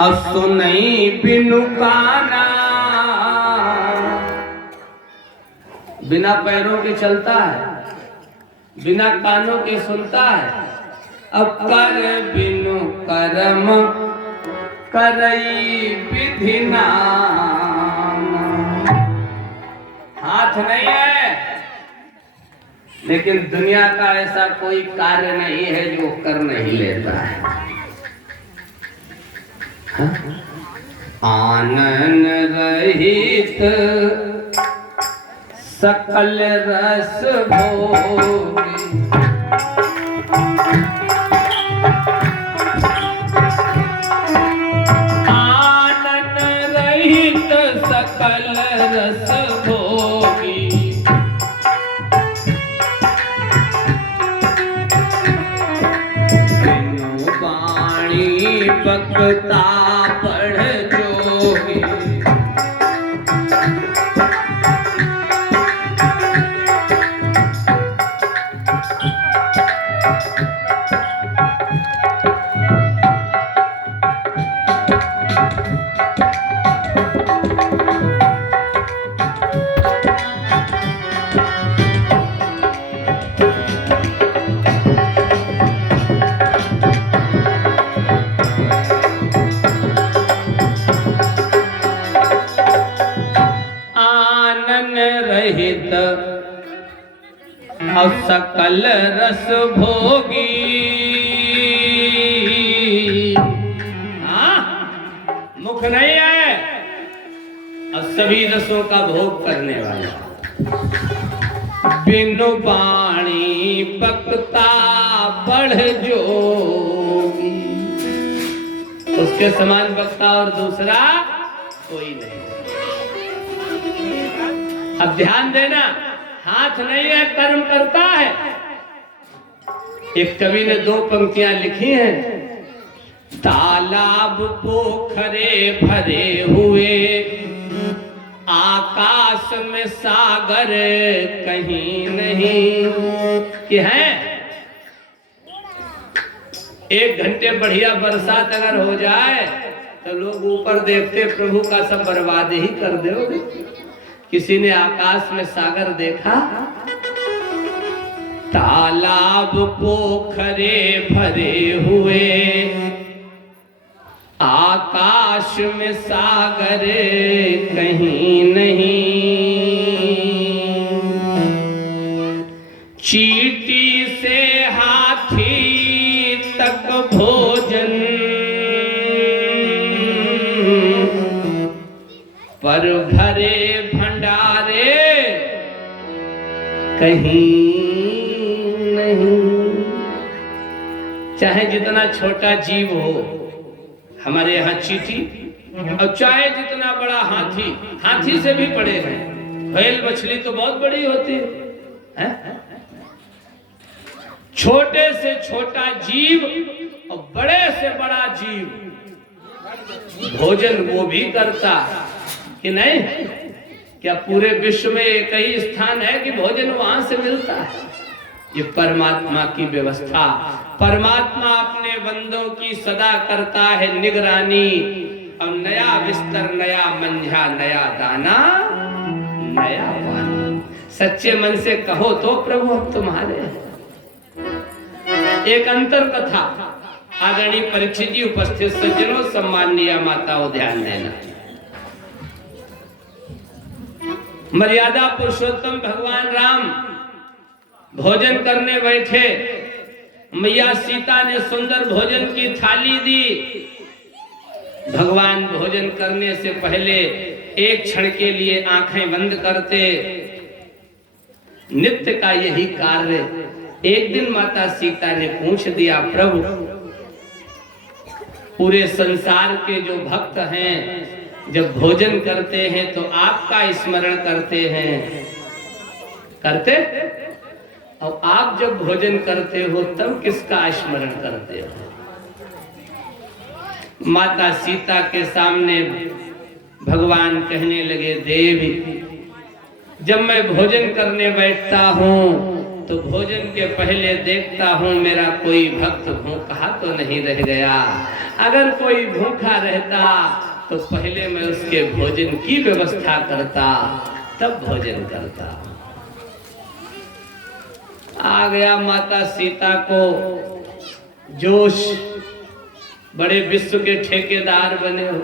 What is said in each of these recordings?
अब सुनई बिनु काना, बिना पैरों के चलता है, बिना कानों के सुनता है। अब कर बिनु कर्म करई विधि नाम। हाथ नहीं है, लेकिन दुनिया का ऐसा कोई कार्य नहीं है जो कर नहीं लेता है। आनन रहित सकल रस भोगी, आनन रहित सकल रस भोगी, बिनु वाणी बकता पढ़ जोगी। रहित और सकल रस भोगी। मुख नहीं है और सभी रसों का भोग करने वाला। बिनु वाणी बकता बढ़ जोगी, उसके समान बकता और दूसरा कोई नहीं। अब ध्यान देना, हाथ नहीं है, कर्म करता है। एक कवि ने 2 पंक्तियां लिखी हैं। तालाब पोखरे भरे हुए, आकाश में सागर कहीं नहीं। कि है 1 घंटे बढ़िया बरसात अगर हो जाए तो लोग ऊपर देखते प्रभु का सब बर्बाद ही कर दोगे। किसी ने आकाश में सागर देखा? तालाब पोखरे भरे हुए, आकाश में सागर कहीं नहीं। चींटी से हाथी तक भोजन, पर भरे भंडारे कहीं नहीं। चाहे जितना छोटा जीव हो, हमारे यहाँ चींटी, और चाहे जितना बड़ा हाथी, हाथी से भी बड़े हैं। व्हेल मछली तो बहुत बड़ी होती है। छोटे से छोटा जीव और बड़े से बड़ा जीव भोजन वो भी करता कि नहीं? क्या पूरे विश्व में एक ही स्थान है कि भोजन वहां से मिलता है? ये परमात्मा की व्यवस्था। परमात्मा अपने बंदों की सदा करता है निगरानी, और नया बिस्तर, नया मंझा, नया दाना, नया पानी। सच्चे मन से कहो तो प्रभु अब तुम्हारे। एक अंतर कथा, आदरणीय परीक्षित जी, उपस्थित सज्जनों, सम्माननीय माताओं, ध्यान देना। मर्यादा पुरुषोत्तम भगवान राम भोजन करने बैठे। मैया सीता ने सुंदर भोजन की थाली दी। भगवान भोजन करने से पहले एक क्षण के लिए आंखें बंद करते। नित्य का यही कार्य। एक दिन माता सीता ने पूछ दिया, प्रभु पूरे संसार के जो भक्त हैं जब भोजन करते हैं तो आपका स्मरण करते हैं, करते? और आप जब भोजन करते हो तब किसका स्मरण करते हो? माता सीता के सामने भगवान कहने लगे, देवी जब मैं भोजन करने बैठता हूँ तो भोजन के पहले देखता हूँ मेरा कोई भक्त भूखा तो नहीं रह गया। अगर कोई भूखा रहता तो पहले मैं उसके भोजन की व्यवस्था करता, तब भोजन करता। आ गया माता सीता को जोश, बड़े विश्व के ठेकेदार बने हो।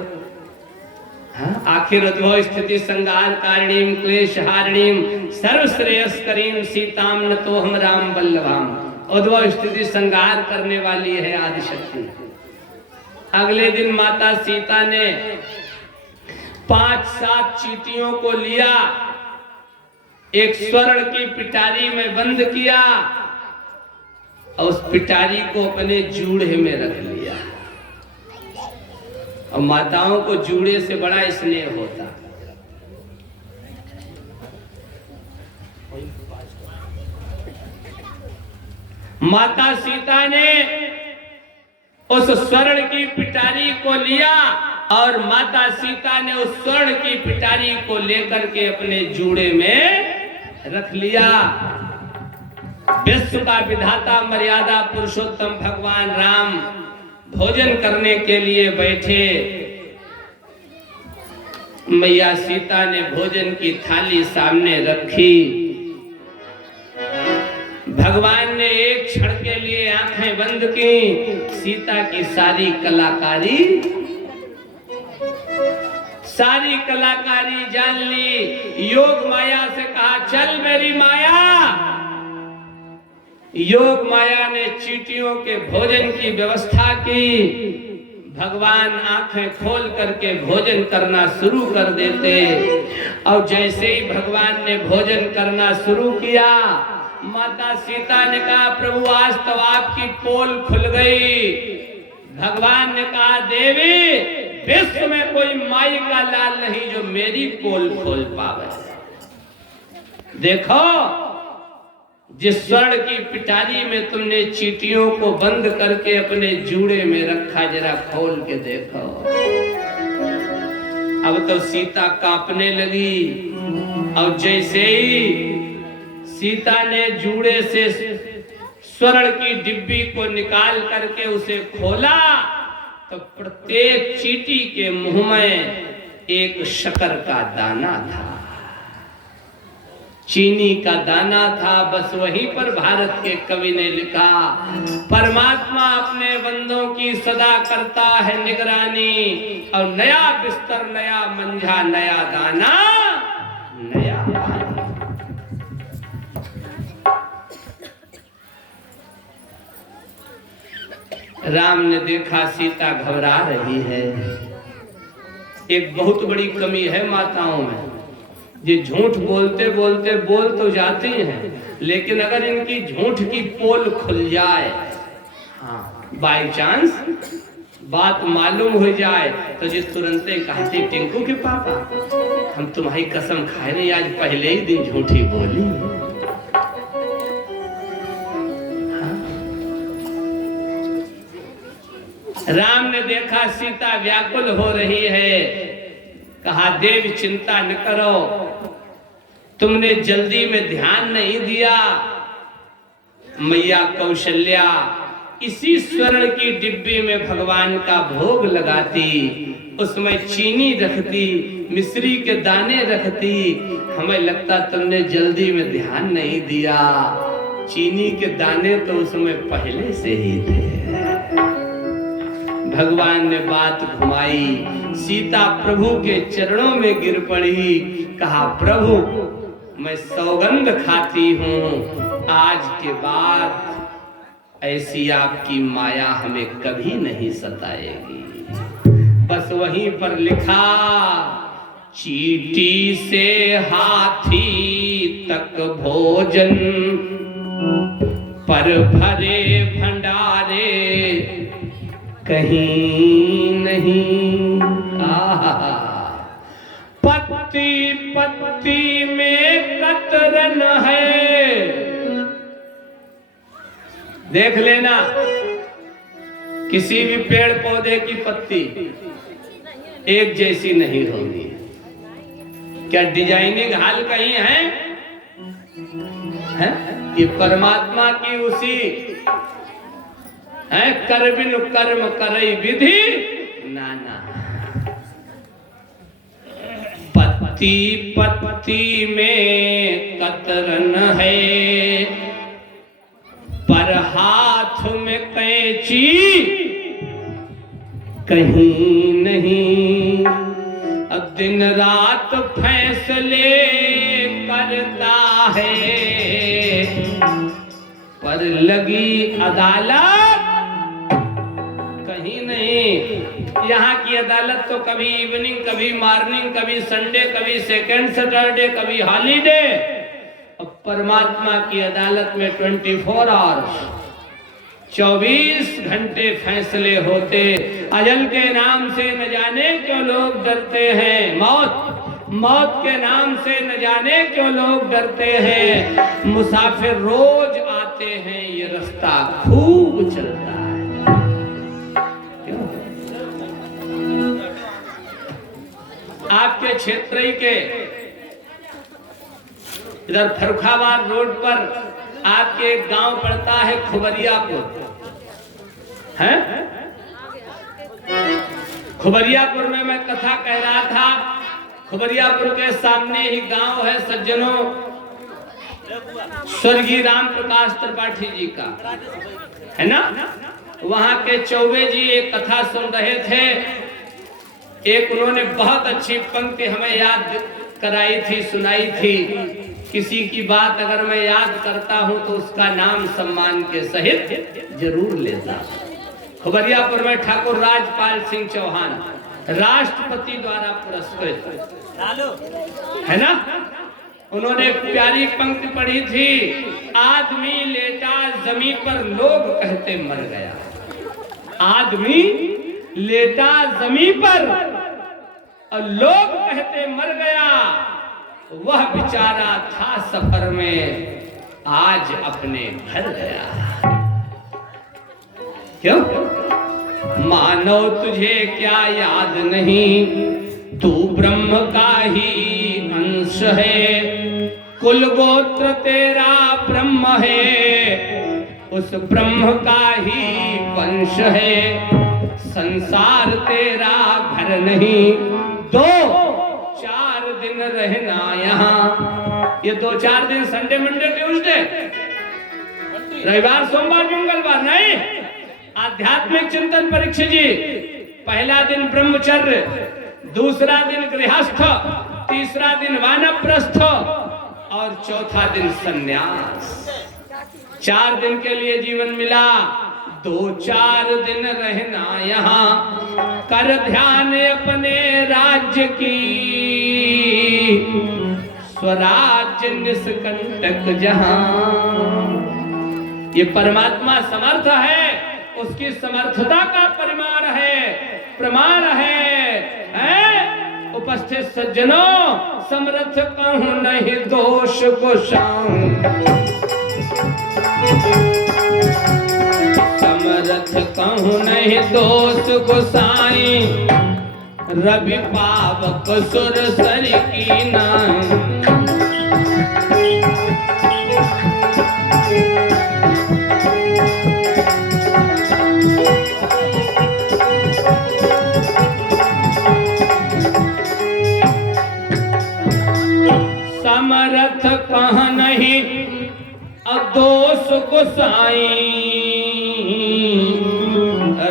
आखिर उद्भव स्थिति संहार कारिणीम क्लेश हारिणीम सर्वश्रेयस्करीम सीताम न तो हम राम बल्लभाम। उद्भव स्थिति संहार करने वाली है आदिशक्ति। अगले दिन माता सीता ने 5-7 चींटियों को लिया, एक स्वर्ण की पिटारी में बंद किया और उस पिटारी को अपने जूड़े में रख लिया। और माताओं को जूड़े से बड़ा स्नेह होता। माता सीता ने उस स्वर्ण की पिटारी को लिया और माता सीता ने उस स्वर्ण की पिटारी को लेकर के अपने जूड़े में रख लिया। विश्व का विधाता मर्यादा पुरुषोत्तम भगवान राम भोजन करने के लिए बैठे। मैया सीता ने भोजन की थाली सामने रखी। भगवान ने एक क्षण के लिए आंखें बंद की। सीता की सारी कलाकारी जान ली। योग माया से कहा, चल मेरी माया। योग माया ने चींटियों के भोजन की व्यवस्था की। भगवान आंखें खोल करके भोजन करना शुरू कर देते। और जैसे ही भगवान ने भोजन करना शुरू किया, माता सीता ने कहा, प्रभु आज तो आपकी पोल खुल गई। भगवान ने कहा, देवी विश्व में कोई माई का लाल नहीं जो मेरी पोल खोल पावे। देखो, जिस स्वर्ण की पिटारी में तुमने चींटियों को बंद करके अपने जूड़े में रखा, जरा खोल के देखो। अब तो सीता कांपने लगी। और जैसे ही सीता ने जूड़े से स्वर्ण की डिब्बी को निकाल करके उसे खोला, तो प्रत्येक चींटी के मुंह में एक शक्कर का दाना था, चीनी का दाना था। बस वहीं पर भारत के कवि ने लिखा, परमात्मा अपने बंदों की सदा करता है निगरानी। और नया बिस्तर, नया मंजा, नया दाना, नया पानी। राम ने देखा सीता घबरा रही है। एक बहुत बड़ी कमी है माताओं में, ये झूठ बोलते बोलते बोल तो जाती हैं, लेकिन अगर इनकी झूठ की पोल खुल जाए, हाँ, बाय चांस बात मालूम हो जाए, तो जिस तुरंत कहती, टिंकू के पापा हम तुम्हारी कसम खाए नहीं, आज पहले ही दिन झूठी बोली। हाँ? राम ने देखा सीता व्याकुल हो रही है, कहा, देव चिंता न करो, तुमने जल्दी में ध्यान नहीं दिया। मैया कौशल्या इसी स्वर्ण की डिब्बी में भगवान का भोग लगाती, उसमें चीनी रखती, मिश्री के दाने रखती। हमें लगता तुमने जल्दी में ध्यान नहीं दिया, चीनी के दाने तो उसमें पहले से ही थे। भगवान ने बात घुमाई। सीता प्रभु के चरणों में गिर पड़ी, कहा, प्रभु मैं सौगंध खाती हूँ, आज के बाद ऐसी आपकी माया हमें कभी नहीं सताएगी। बस वहीं पर लिखा, चींटी से हाथी तक भोजन, पर भरे भंडारे कहीं नहीं। पत्ती पत्ती में कतरन है। देख लेना, किसी भी पेड़ पौधे की पत्ती एक जैसी नहीं होगी। क्या डिजाइनिंग हाल कहीं है? ये परमात्मा की उसी है, कर बिनु कर्म करई विधि नाना। पत्ती पत्ती में कतरन है, पर हाथ में कैंची कहीं नहीं। अब दिन रात फैसले करता है, पर लगी अदालत कहीं नहीं। यहाँ की अदालत तो कभी इवनिंग, कभी मॉर्निंग, कभी संडे, कभी सेकेंड सैटरडे, कभी हॉलीडे। अब परमात्मा की अदालत में 24 आवर्स, 24 घंटे फैसले होते। अजल के नाम से न जाने क्यों लोग डरते हैं, मौत के नाम से न जाने क्यों लोग डरते हैं। मुसाफिर रोज आते हैं, ये रास्ता खूब चलता है। आपके क्षेत्र ही के इधर फर्रुखाबाद रोड पर आपके एक गांव पड़ता है खुबरियापुर, है? खुबरियापुर में मैं कथा कह रहा था। खुबरियापुर के सामने ही गांव है सज्जनों, स्वर्गीय राम प्रकाश त्रिपाठी जी का, है ना? वहां के चौबे जी एक कथा सुन रहे थे। एक उन्होंने बहुत अच्छी पंक्ति हमें याद कराई थी, सुनाई थी। किसी की बात अगर मैं याद करता हूं तो उसका नाम सम्मान के सहित जरूर लेता। खुबरियापुर में ठाकुर राजपाल सिंह चौहान राष्ट्रपति द्वारा पुरस्कृत, है ना? उन्होंने प्यारी पंक्ति पढ़ी थी, आदमी लेटा जमीन पर लोग कहते मर गया। आदमी लेटा जमीन पर और लोग कहते मर गया। वह बेचारा था सफर में, आज अपने घर गया। क्यों? मानो तुझे क्या याद नहीं, तू ब्रह्म का ही अंश है। कुल गोत्र तेरा ब्रह्म है, उस ब्रह्म का ही वंश है। संसार तेरा घर नहीं, 2-4 दिन रहना यहाँ। ये 2-4 दिन संडे, मंडे, ट्यूसडे, रविवार, सोमवार, मंगलवार नहीं। आध्यात्मिक चिंतन परीक्षा जी, पहला दिन ब्रह्मचर्य, दूसरा दिन गृहस्थ, तीसरा दिन वानप्रस्थ और चौथा दिन सन्यास। 4 दिन के लिए जीवन मिला, 2-4 दिन रहना यहाँ। कर ध्यान अपने राज्य की, स्वराज्य निष्कंटक जहां। ये परमात्मा समर्थ है, उसकी समर्थता का परिमाण है, प्रमाण है? उपस्थित सज्जनों, समर्थ कहूं नहीं दोष को शाम, समर्थ कहूं नहीं दोष गोसाई। रवि पावक सुर सर की नाम, समर्थ कह नहीं दोष गोसाई।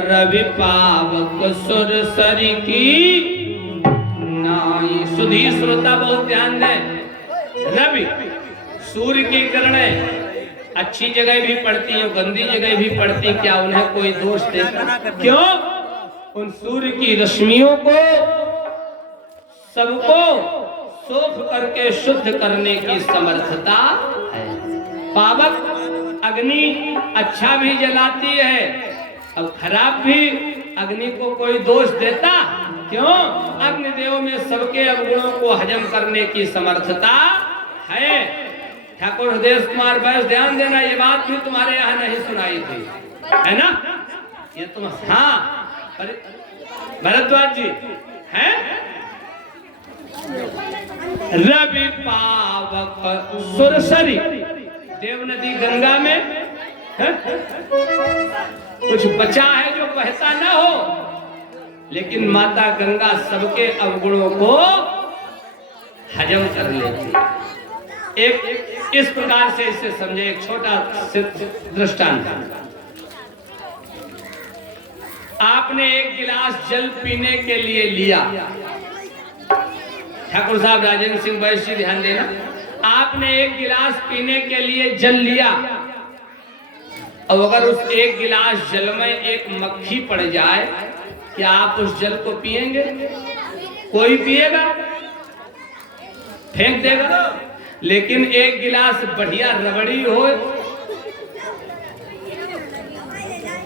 रवि पावक सुर सरी की नाई। सुधी श्रोता बहुत ध्यान दें। रवि सूर्य की किरणें अच्छी जगह भी पड़ती है, गंदी जगह भी पड़ती है, क्या उन्हें कोई दोष देता? क्यों? उन सूर्य की रश्मियों को सबको सोख करके शुद्ध करने की समर्थता है। पावक अग्नि अच्छा भी जलाती है, अब खराब भी। अग्नि को कोई दोष देता? क्यों? अग्निदेव में सबके अवगुणों को हजम करने की समर्थता है। ठाकुर हृदय कुमार बैस, ध्यान देना, ये बात भी तुम्हारे यहाँ नहीं सुनाई थी, है ना? ये तुम, हाँ भरद्वाज जी हैं। रवि पावक सुरसरी, देव नदी गंगा में है? कुछ बचा है जो बहता ना हो, लेकिन माता गंगा सबके अवगुणों को हजम कर लेती। एक इस प्रकार से इसे समझे, एक छोटा दृष्टांत। आपने एक गिलास जल पीने के लिए लिया, ठाकुर साहब राजेंद्र सिंह वैश्य जी ध्यान देना, आपने एक गिलास पीने के लिए जल लिया, और अगर उस एक गिलास जल में एक मक्खी पड़ जाए, क्या आप उस जल को पिएंगे? कोई पिएगा? फेंक देगा। लेकिन एक गिलास बढ़िया रबड़ी हो,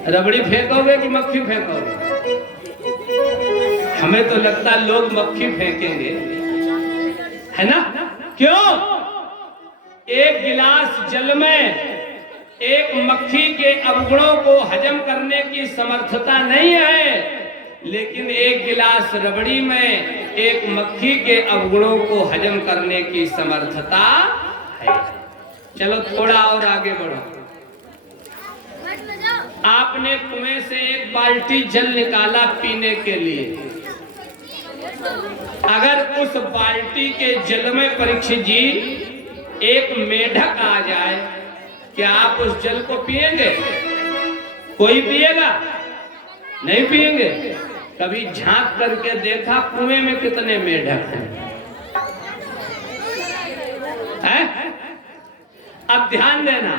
रबड़ी फेंकोगे कि मक्खी फेंकोगे? हमें तो लगता है लोग मक्खी फेंकेंगे, है ना? क्यों? एक गिलास जल में एक मक्खी के अवगुणों को हजम करने की समर्थता नहीं है, लेकिन एक गिलास रबड़ी में एक मक्खी के अवगुणों को हजम करने की समर्थता है। चलो थोड़ा और आगे बढ़ो। आपने कुएं से एक बाल्टी जल निकाला पीने के लिए, अगर उस बाल्टी के जल में परीक्षित जी एक मेढक आ जाए, क्या आप उस जल को पिएंगे? कोई पिएगा? नहीं पिएंगे। कभी झांक करके देखा कुएं में कितने मेढक हैं? अब ध्यान देना,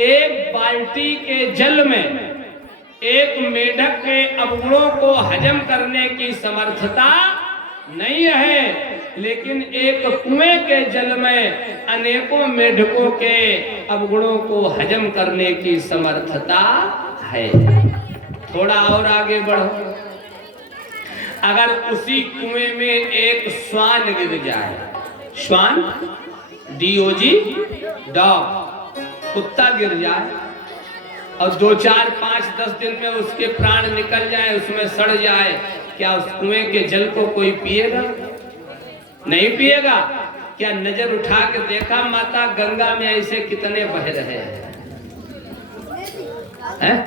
एक बाल्टी के जल में एक मेढक के अवगुणों को हजम करने की समर्थता नहीं है, लेकिन एक कुएं के जल में अनेकों मेढकों के अवगुणों को हजम करने की समर्थता है। थोड़ा और आगे बढ़ो। अगर उसी कुएं में एक श्वान गिर जाए, श्वान DOG डॉग, कुत्ता गिर जाए और 2, 4, 5, 10 दिन में उसके प्राण निकल जाए, उसमें सड़ जाए, क्या उस कुएं के जल को कोई पिएगा? नहीं पिएगा। क्या नजर उठा के देखा माता गंगा में ऐसे कितने बह रहे हैं?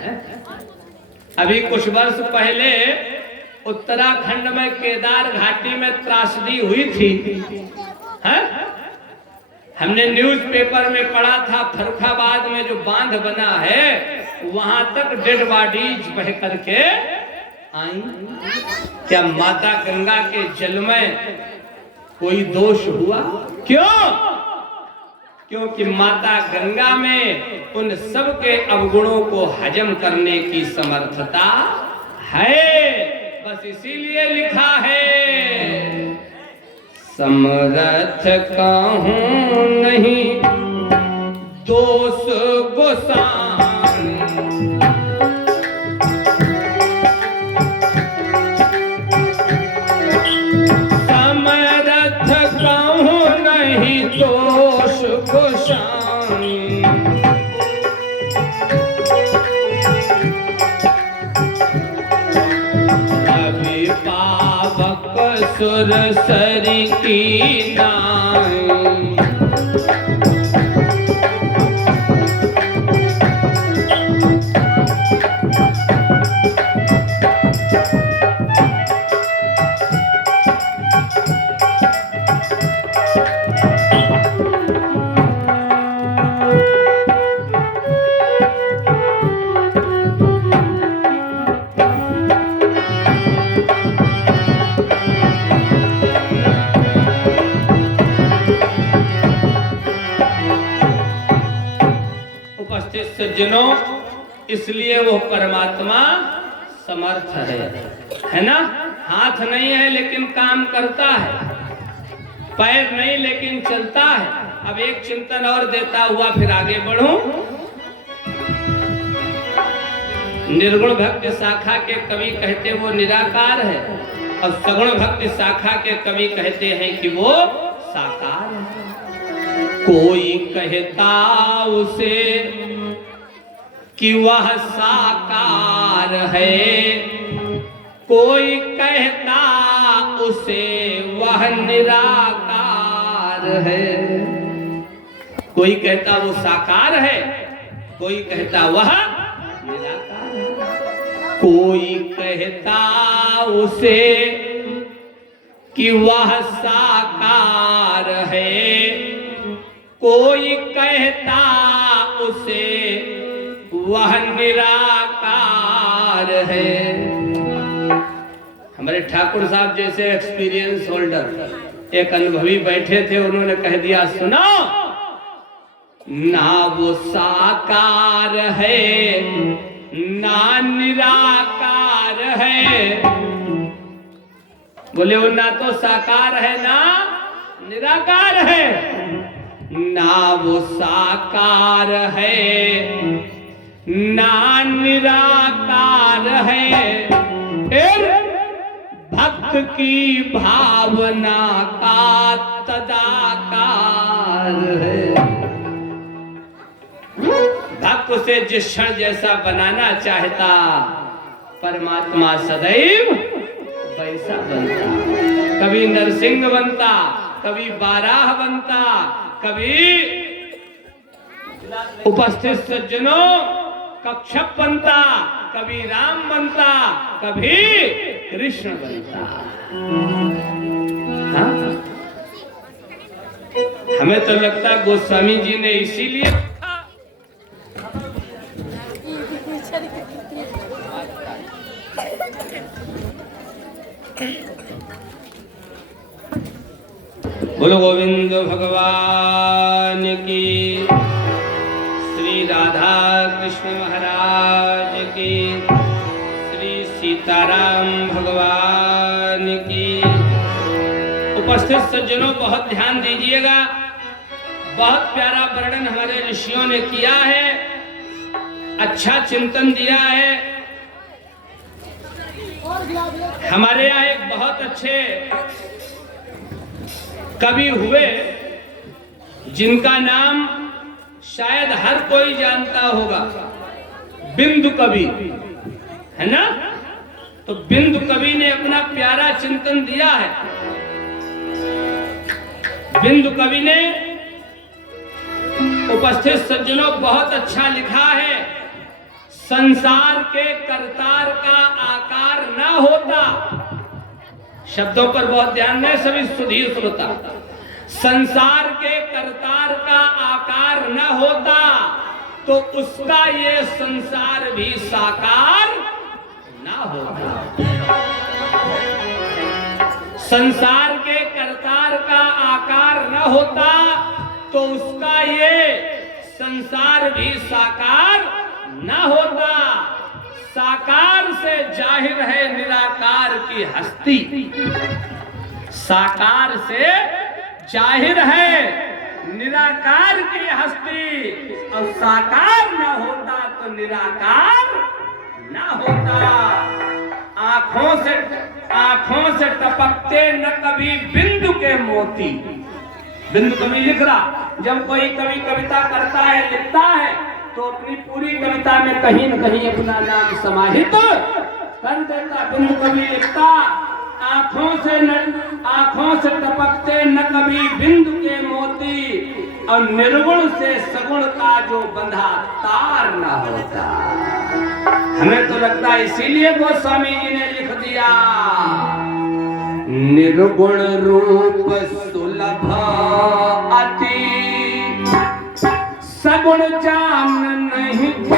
अभी कुछ वर्ष पहले उत्तराखंड में केदार घाटी में त्रासदी हुई थी, है? हमने न्यूज़पेपर में पढ़ा था, फर्रुखाबाद में जो बांध बना है वहां तक डेड बॉडीज बह करके आई। क्या माता गंगा के जल में कोई दोष हुआ? क्यों? क्योंकि माता गंगा में उन सब के अवगुणों को हजम करने की समर्थता है। बस इसीलिए लिखा है, समर्थ कहूं नहीं दोष गोसाई, समर्थ कहूं नहीं दोष गोसाई। रवि पावक सुर सरी की नाई, सज्जनों, इसलिए वो परमात्मा समर्थ है ना? हाथ नहीं है लेकिन काम करता है, पैर नहीं लेकिन चलता है। अब एक चिंतन और देता हुआ फिर आगे बढ़ूं। निर्गुण भक्ति शाखा के कवि कहते वो निराकार है, और सगुण भक्ति शाखा के कवि कहते हैं कि वो साकार है। कोई कहता उसे कि वह साकार है, कोई कहता उसे वह निराकार है। कोई कहता वो साकार है, कोई कहता वह निराकार है, कोई कहता उसे कि वह साकार है, कोई कहता उसे वह निराकार है। हमारे ठाकुर साहब जैसे एक्सपीरियंस होल्डर एक अनुभवी बैठे थे, उन्होंने कह दिया सुनो, ना वो साकार है ना निराकार है। बोले वो ना तो साकार है ना निराकार है, ना वो साकार है ना निराकार है, फिर भक्त की भावना का तदाकार है। भक्त उसे जिस क्षण जैसा बनाना चाहता, परमात्मा सदैव वैसा बनता। कभी नरसिंह बनता, कभी बाराह बनता, कभी उपस्थित सज्जनों कक्षप बनता, कभी राम बनता, कभी कृष्ण बनता। हाँ? हमें तो लगता गोस्वामी जी ने इसीलिए बोलो गोविंद भगवान की, श्री राधा कृष्ण महाराज की, श्री सीताराम भगवान की। उपस्थित सज्जनों बहुत ध्यान दीजिएगा, बहुत प्यारा वर्णन हमारे ऋषियों ने किया है, अच्छा चिंतन दिया है। हमारे यहाँ एक बहुत अच्छे कवि हुए जिनका नाम शायद हर कोई जानता होगा, बिंदु कवि, है ना? तो बिंदु कवि ने अपना प्यारा चिंतन दिया है। बिंदु कवि ने उपस्थित सज्जनों बहुत अच्छा लिखा है। संसार के करतार का आकार न होता, शब्दों पर बहुत ध्यान दें सभी सुधीर श्रोता, संसार के करतार का आकार न होता तो उसका ये संसार भी साकार न होता। संसार के करतार का आकार न होता तो उसका ये संसार भी साकार न होता। साकार से जाहिर है निराकार की हस्ती, साकार से जाहिर है निराकार की हस्ती, और साकार न होता तो निराकार न होता। आंखों से टपकते न कभी बिंदु के मोती। बिंदु कवि लिख रहा, जब कोई कवि कविता करता है, लिखता है, तो अपनी पूरी कविता में कहीं न कहीं अपना नाम समाहित कर देता। बिंदु कवि लिखता, आंखों से टपकते न कभी बिंदु के मोती, और निर्गुण से सगुण का जो बंधा तार न होता। हमें तो लगता है इसीलिए गोस्वामी जी ने लिख दिया, निर्गुण रूप सुलभ अति सगुण जान नहीं को।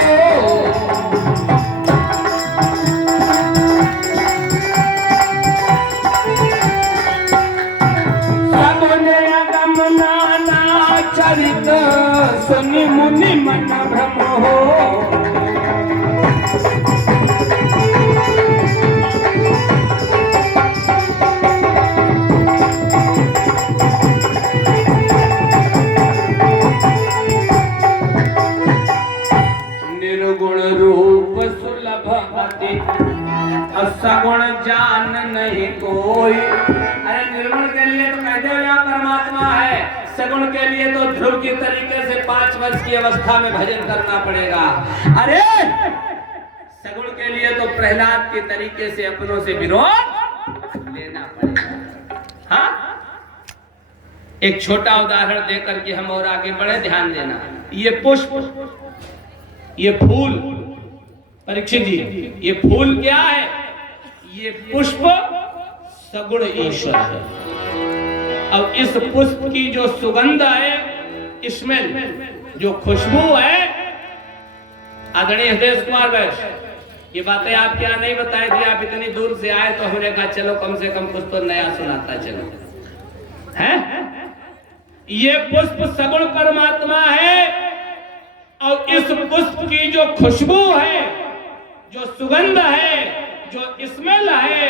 सगुण अगम नाना चरित सुनि मुनि मन भ्रम हो। सगुण जान नहीं कोई। अरे निर्गुण के लिए तो कहते हो यहाँ परमात्मा है, सगुण के लिए तो ध्रुव की तरीके से 5 वर्ष की अवस्था में भजन करना पड़ेगा। अरे सगुण के लिए तो प्रहलाद के तरीके से अपनों से विरोध लेना पड़ेगा। हाँ, एक छोटा उदाहरण देकर के हम और आगे बढ़े, ध्यान देना। ये पुष्प, ये फूल, परीक्षित जी, ये फूल क्या है? ये पुष्प सगुण ईश्वर है। अब इस पुष्प की जो सुगंध है, स्मेल, जो खुशबू है, आदरणीय हृदय कुमार वैश्य, ये बातें आपके यहाँ नहीं बताई थी, आप इतनी दूर से आए तो हमने कहा चलो कम से कम कुछ तो नया सुनाता चलो, है? ये पुष्प सगुण परमात्मा है और इस पुष्प की जो खुशबू है, जो सुगंध है, जो स्मेल है,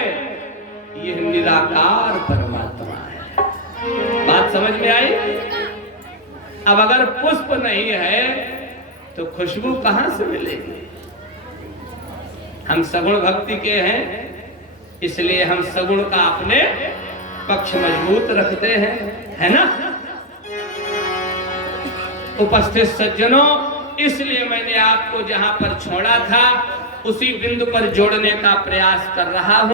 ये निराकार परमात्मा है। बात समझ में आई? अब अगर पुष्प नहीं है तो खुशबू कहां से मिलेगी? हम सगुण भक्ति के हैं, इसलिए हम सगुण का अपने पक्ष मजबूत रखते हैं, है ना? उपस्थित सज्जनों, इसलिए मैंने आपको जहां पर छोड़ा था उसी बिंदु पर जोड़ने का प्रयास कर रहा हूं।